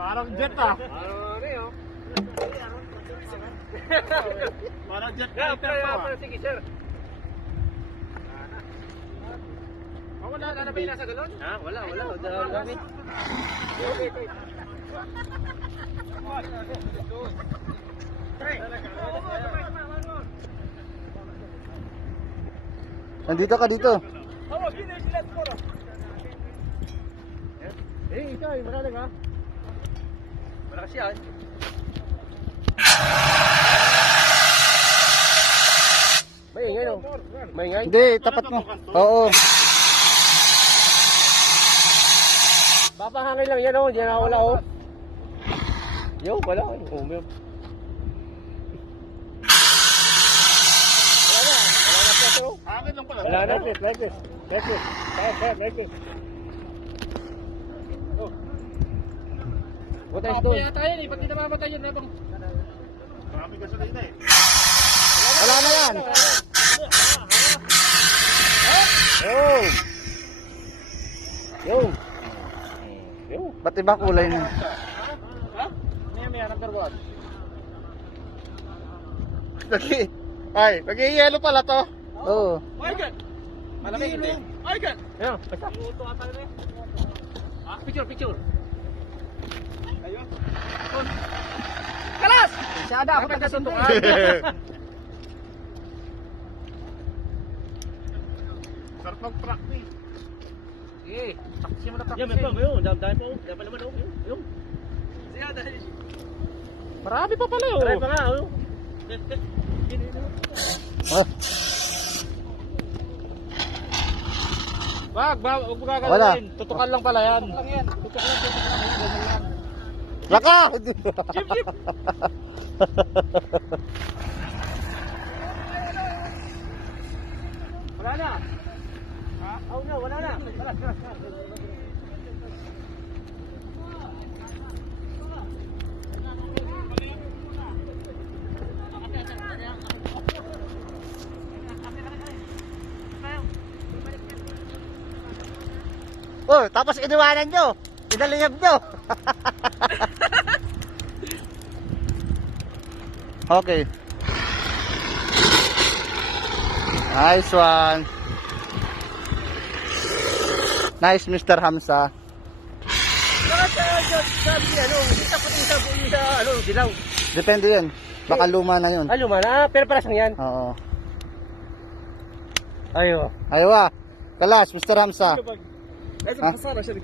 Parang jet ah. Parang jet fighter pa. Sige, sir. Wala na ba yung nasa galon? Ha? Wala. Gamit. Okay. Nandito ka dito. Ikaw, malalim ha? Malakas yan. Maingay no? Maingay? Hindi, tapat mo. Oo. Papahangin lang yan oh, diyan na wala oh. Yo, wala oh. Wala na pressure oh. Hangin lang pala. Wala na, like this. What is doing? Tayo ni, pag hindi namamatay yun na bang. Marami gasolina eh. Wala na yan. Yo. Ba't iba kulay na? Ha? May number 1. Nag-i-yellow pala to. Oo. Ay, gan. Malamig hindi. Ay, gan. Ayun, basta. Ito ata na yun. Picture. Ayun. Kalas! Masyada ako taga-suntukan. Sarap mag-truck eh. Sige, taksi mo na taksi. Yan, may pa. Yun, dami pa. Yan pa naman. Yun. Sige, dahil. Marami pa pala. Marami pa nga. Ah, Wag mo Wala. gagawin. Tutukan lang pala yan. Tutukan lang. Ganyan lang. laka! Jeep. Wala na. Ha? Oh no, wala na. Oh, tapos iniwanan nyo. Inalingab nyo. Okay. Nice one. Nice, Mr. Hamza. Sabi hindi tapos yung sabi sa dilaw. Depende yan. Baka luma na yun. Luma na, pero para sang yan. Oo. Ayo. Aywa. Kalas, Mr. Hamza. Ay, pasara siya